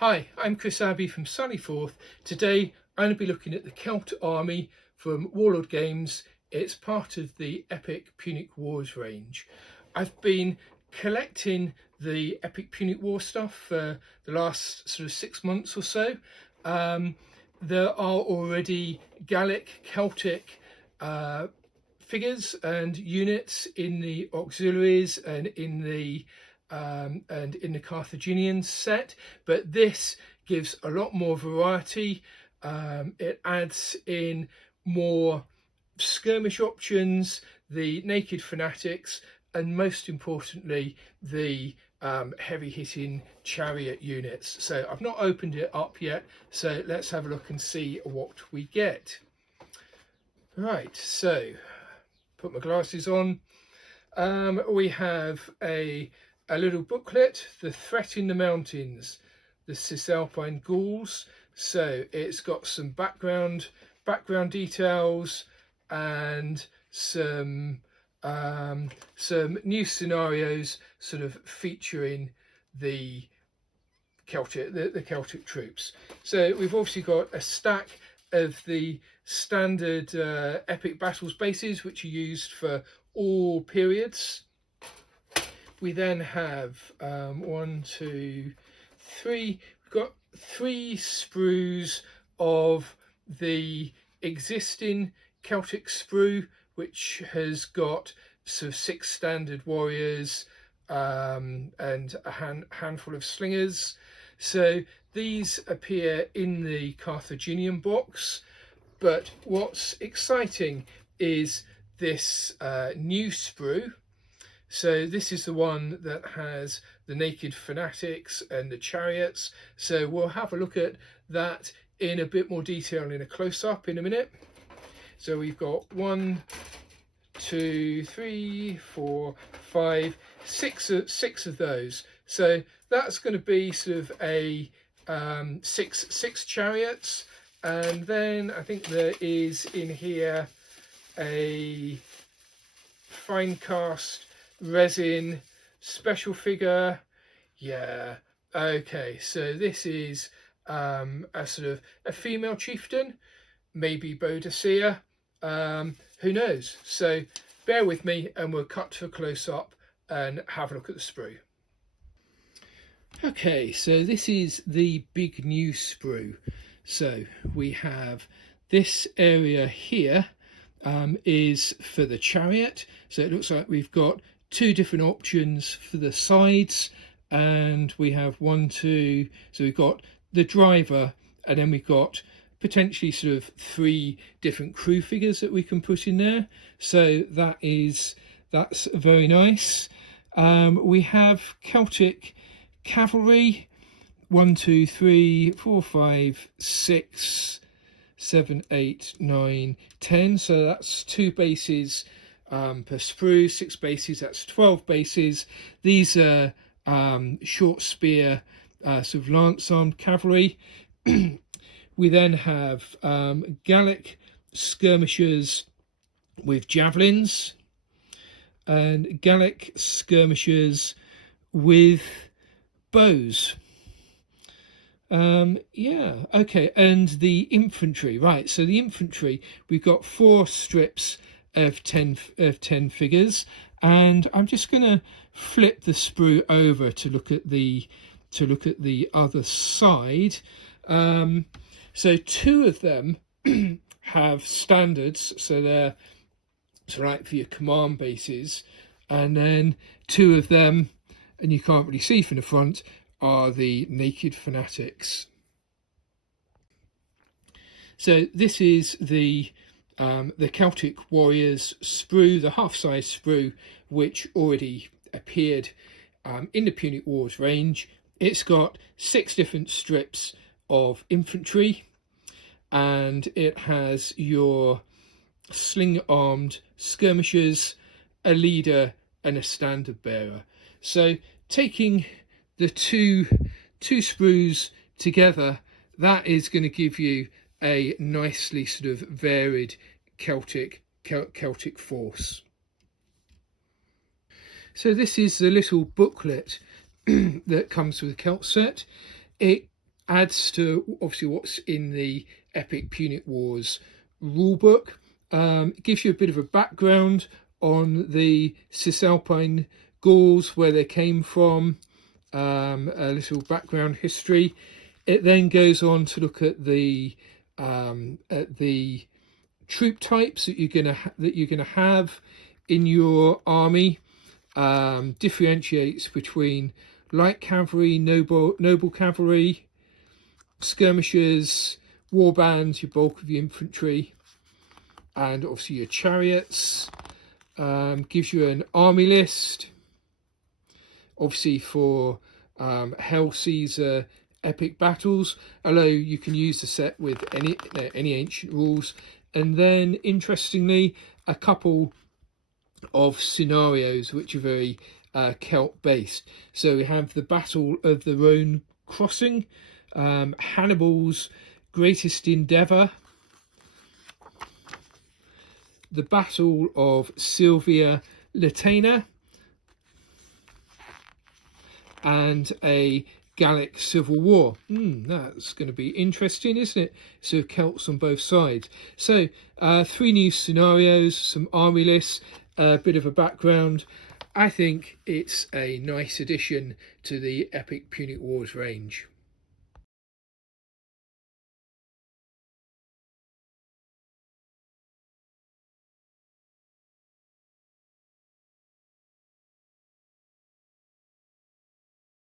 Hi, I'm Chris Abbey from Sunnyforth. Today I'm going to be looking at the Celt army from Warlord Games. It's part of the Epic Punic Wars range. I've been collecting the Epic Punic War stuff for the last sort of 6 months or so. There are already Gallic, Celtic figures and units in the auxiliaries and in the Carthaginian set, but this gives a lot more variety. It adds in more skirmish options, the naked fanatics, and most importantly the heavy hitting chariot units. So I've not opened it up yet, so let's have a look and see what we get. Right, so put my glasses on. We have a little booklet, The Threat in the Mountains, the Cisalpine Gauls. So it's got some background details and some new scenarios sort of featuring the Celtic troops. So we've obviously got a stack of the standard epic battles bases, which are used for all periods. We then have 1, 2, 3. We've got 3 sprues of the existing Celtic sprue, which has got sort of 6 standard warriors and a handful of slingers. So these appear in the Carthaginian box, but what's exciting is this new sprue. So this is the one that has the naked fanatics and the chariots. So we'll have a look at that in a bit more detail in a close-up in a minute. So we've got 1, 2, 3, 4, 5, 6 of those. So that's going to be sort of a six chariots, and then I think there is in here a fine cast resin special figure. Yeah, okay, so this is a sort of a female chieftain, maybe Boadicea, who knows. So bear with me and we'll cut to a close-up and have a look at the sprue. Okay, so this is the big new sprue. So we have this area here is for the chariot. So it looks like we've got 2 different options for the sides, and we have 1, 2. So we've got the driver, and then we've got potentially sort of 3 different crew figures that we can put in there. So that's very nice. We have Celtic cavalry, 1, 2, 3, 4, 5, 6, 7, 8, 9, 10. So that's 2 bases per sprue, 6 bases, that's 12 bases. These are short spear sort of lance-armed cavalry. We then have Gallic skirmishers with javelins and Gallic skirmishers with bows. Yeah, okay, and the infantry, right? So the infantry, we've got 4 strips of 10 figures, and I'm just going to flip the sprue over to look at the other side. So 2 of them have standards, so they're right for your command bases, and then 2 of them, and you can't really see from the front, are the naked fanatics. So this is the Celtic Warriors sprue, the half-size sprue, which already appeared in the Punic Wars range. It's got 6 different strips of infantry, and it has your sling-armed skirmishers, a leader, and a standard bearer. So taking the two sprues together, that is going to give you a nicely sort of varied Celtic force. So this is the little booklet that comes with the Celt set. It adds to obviously what's in the Epic Punic Wars rulebook. It gives you a bit of a background on the Cisalpine Gauls, where they came from, a little background history. It then goes on to look at the troop types that you're gonna have in your army. Differentiates between light cavalry, noble cavalry, skirmishers, war bands, your bulk of your infantry, and obviously your chariots. Gives you an army list, obviously for Hell Caesar epic battles, although you can use the set with any ancient rules. And then interestingly, a couple of scenarios which are very Celt based. So we have the Battle of the Rhone Crossing, Hannibal's greatest endeavour, the Battle of Silvia Latena, and a Gallic civil war. That's going to be interesting, isn't it? So Celts on both sides. So 3 new scenarios, some army lists, a bit of a background. I think it's a nice addition to the Epic Punic Wars range.